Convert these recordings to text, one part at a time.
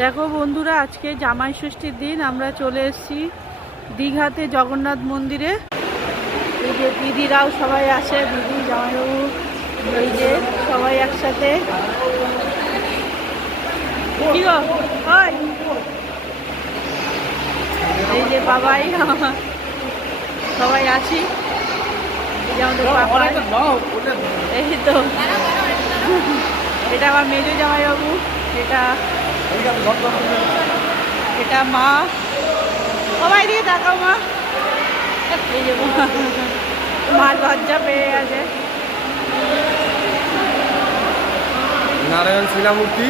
দেখো বন্ধুরা, আজকে জামাই ষষ্ঠীর দিন আমরা চলে এসেছি দীঘাতে জগন্নাথ মন্দিরে। এই যে দিদিরাও সবাই আসে, দিদি জামাইবাবু, এই যে সবাই একসাথে। কি গো, ওই এই যে বাবাই সবাই আছি। এই যে আমাদের পাপাই, এই তো এটা আমার মেজো জামাইবাবু, এটা মা। সবাই দিকে তাকাও মা, এই যে মা লজ্জা পেয়ে গেছে। নারায়ণ শিলামূর্তি,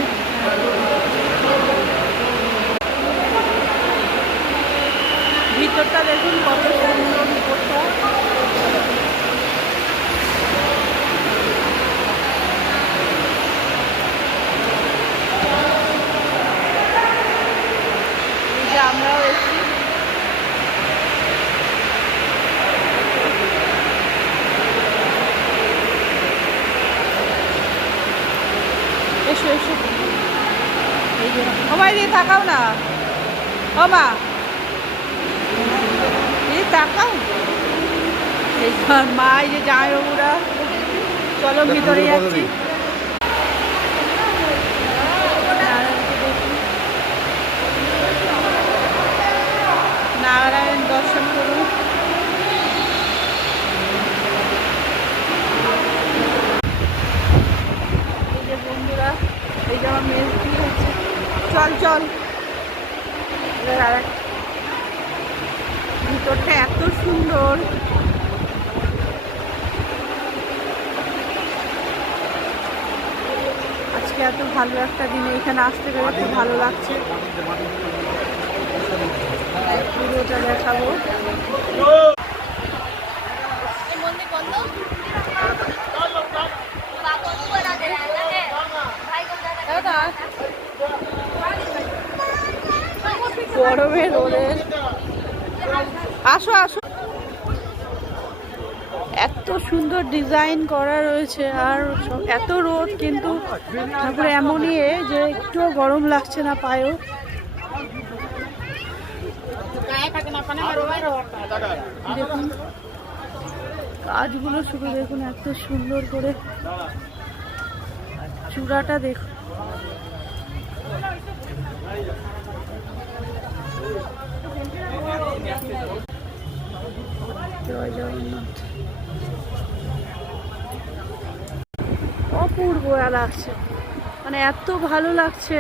ভিতরটা দেখুন কত সুন্দর। ভিতরটা আমরাও এসেছি। এসো এসো, এই যে সবাই দিয়ে তাকাও না, ও মা এই তাকাও। এই মা, এই যে জামাইবাবুরা, চলো ভিতরে যাচ্ছি। নারায়ণ দর্শন করুন। এই যে বন্ধুরা, এই যে আমার মেয়ে কি হচ্ছে, চল চল। ভিতরটা এত সুন্দর, আজকে এত ভালো একটা দিনে এখানে আসতে পেরে খুব ভালো লাগছে। পুরোটা দেখাবো। গরমে রোদের, আসো আসো। এত সুন্দর ডিজাইন করা রয়েছে, আর এত রোদ, কিন্তু তারপরে এমনই যে একটুও গরম লাগছে না পায়েও। দেখুন কাজগুলো শুধু দেখুন, এত সুন্দর করে চূড়াটা দেখুন। জয় জগন্নাথ। অপূর্ব লাগছে, মানে এত ভালো লাগছে।